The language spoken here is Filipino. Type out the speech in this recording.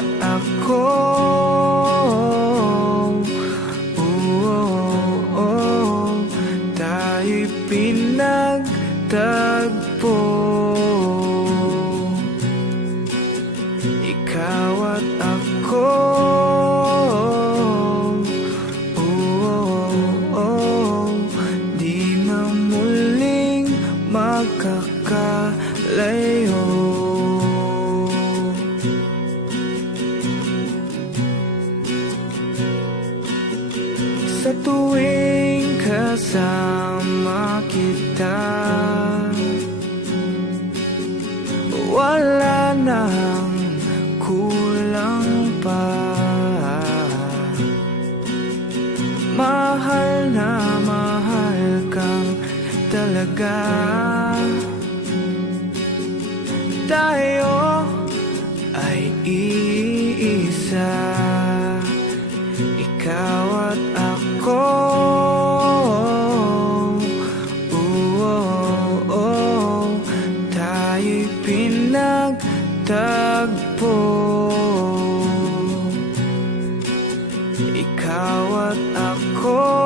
at ako oh, oh, oh, Tayo'y pinagtagpo. Ikaw at ako oh, oh, oh, Di na muling magkakalayo Sa tuwing kasama kita Wala nang kulang pa. Mahal na mahal kang talaga. Tayo pinagtagpo Ikaw at ako